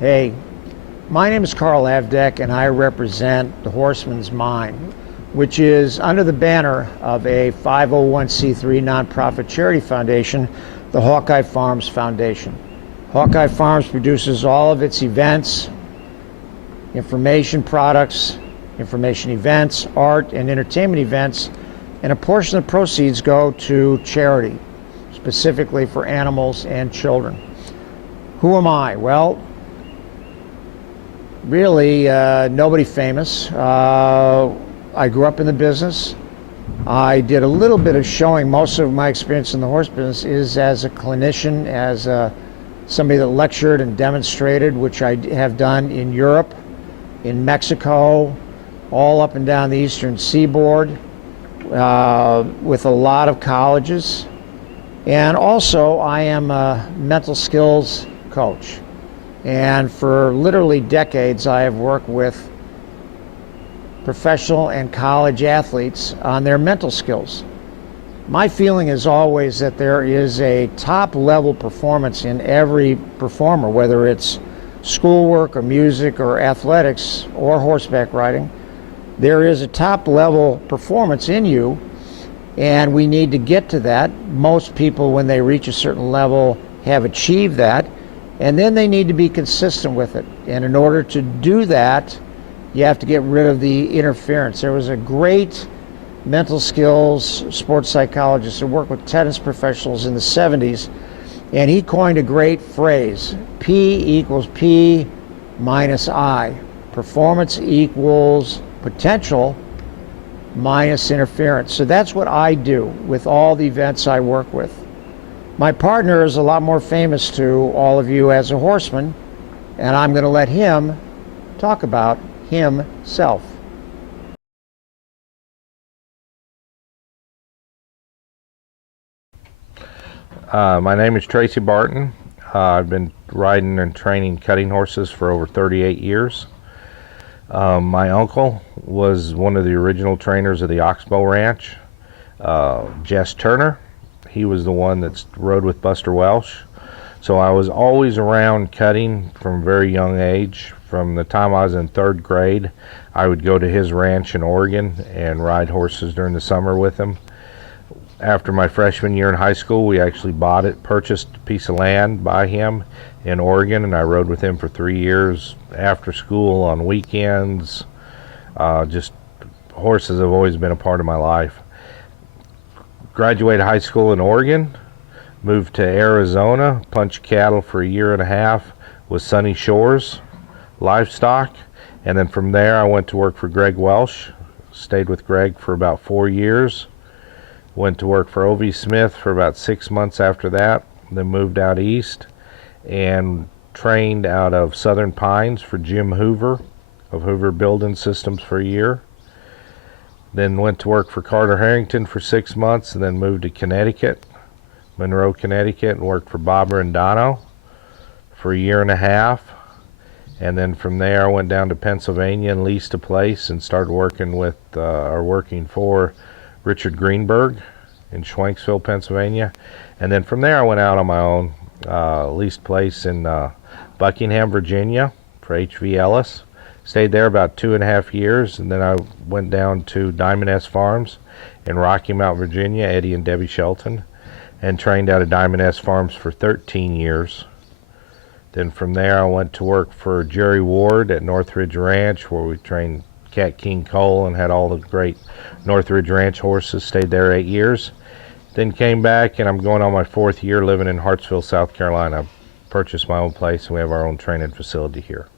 Hey, my name is Carl Avdek, and I represent the Horseman's Mind, which is under the banner of a 501c3 nonprofit charity foundation, the Hawkeye Farms Foundation. Hawkeye Farms produces all of its events, information products, information events, art, and entertainment events, and a portion of the proceeds go to charity, specifically for animals and children. Who am I? Well, really, nobody famous. I grew up in the business. I did a little bit of showing. Most of my experience in the horse business is as a clinician, as somebody that lectured and demonstrated, which I have done in Europe, in Mexico, all up and down the eastern seaboard, with a lot of colleges. And also, I am a mental skills coach. And for literally decades, I have worked with professional and college athletes on their mental skills. My feeling is always that there is a top-level performance in every performer, whether it's schoolwork or music or athletics or horseback riding. There is a top-level performance in you, and we need to get to that. Most people, when they reach a certain level, have achieved that. And then they need to be consistent with it. And in order to do that, you have to get rid of the interference. There was a great mental skills sports psychologist who worked with tennis professionals in the 70s, and he coined a great phrase: P equals P minus I. Performance equals potential minus interference. So that's what I do with all the events I work with. My partner is a lot more famous to all of you as a horseman, and I'm going to let him talk about himself. My name is Tracy Barton. I've been riding and training cutting horses for over 38 years. My uncle was one of the original trainers of the Oxbow Ranch, Jess Turner. He was the one that rode with Buster Welsh. So I was always around cutting from a very young age. From the time I was in 3rd grade, I would go to his ranch in Oregon and ride horses during the summer with him. After my freshman year in high school, we actually purchased a piece of land by him in Oregon, and I rode with him for 3 years after school, on weekends. Just horses have always been a part of my life. Graduated high school in Oregon, moved to Arizona, punched cattle for a year and a half with Sunny Shores Livestock, and then from there I went to work for Greg Welsh. Stayed with Greg for about 4 years. Went to work for O.V. Smith for about 6 months after that, then moved out east and trained out of Southern Pines for Jim Hoover of Hoover Building Systems for a year. Then went to work for Carter Harrington for 6 months, and then moved to Connecticut, Monroe, Connecticut, and worked for Bobber and Dono for a year and a half. And then from there I went down to Pennsylvania and leased a place and started working for Richard Greenberg in Schwenksville, Pennsylvania. And then from there I went out on my own, leased place in Buckingham, Virginia for H.V. Ellis. Stayed there about 2.5 years, and then I went down to Diamond S Farms in Rocky Mount, Virginia, Eddie and Debbie Shelton, and trained out of Diamond S Farms for 13 years. Then from there I went to work for Jerry Ward at Northridge Ranch, where we trained Cat King Cole and had all the great Northridge Ranch horses. Stayed there 8 years. Then came back, and I'm going on my 4th year living in Hartsville, South Carolina. Purchased my own place, and we have our own training facility here.